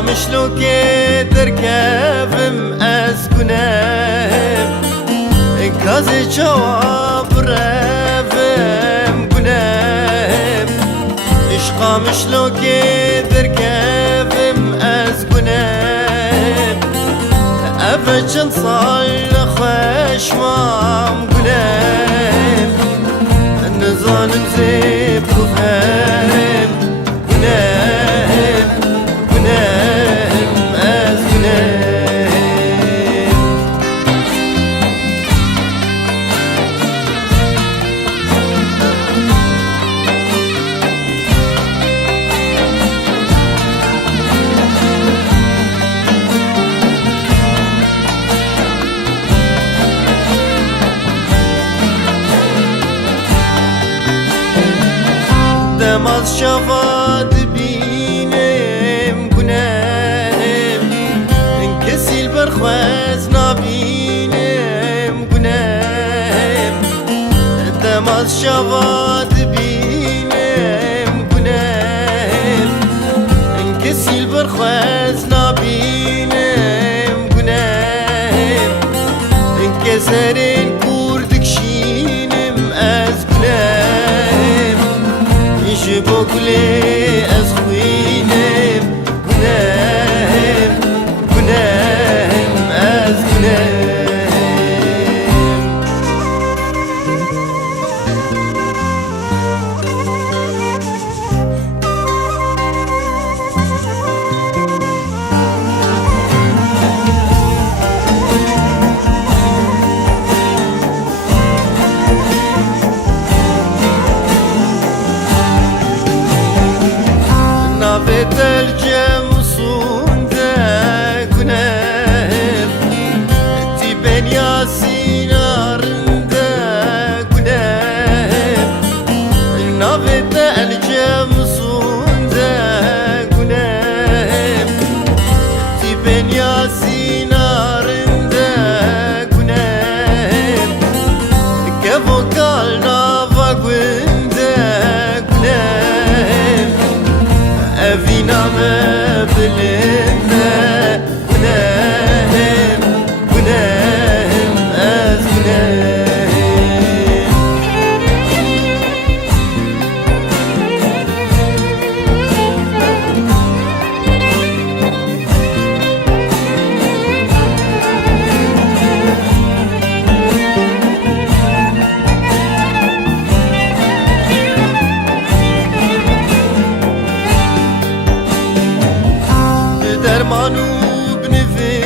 مشلو كي تركبم أسكنم كازي جواب رفم كنم عشقا مشلو كي تركبم أسكنم أفجن صال خشمام كنم نظالم زيب كفهم كنم دماز شفاد بینم گنم کسی برخواز نبینم گنم دماز شفاد بینم گنم کسی برخواز نبینم گنم کسرین کردکشینم از گنم بوكلي أزخوينم كنام كنام أزكنام نافت الجمصون دا كنام تبين يا سينار دا كنام نافت الجمصون دا كنام تبين يا سينار دا كنام كيفو قال نافا كندا كنام أفينا ما بلنا كنام كنام أزكنام درمانو بنفي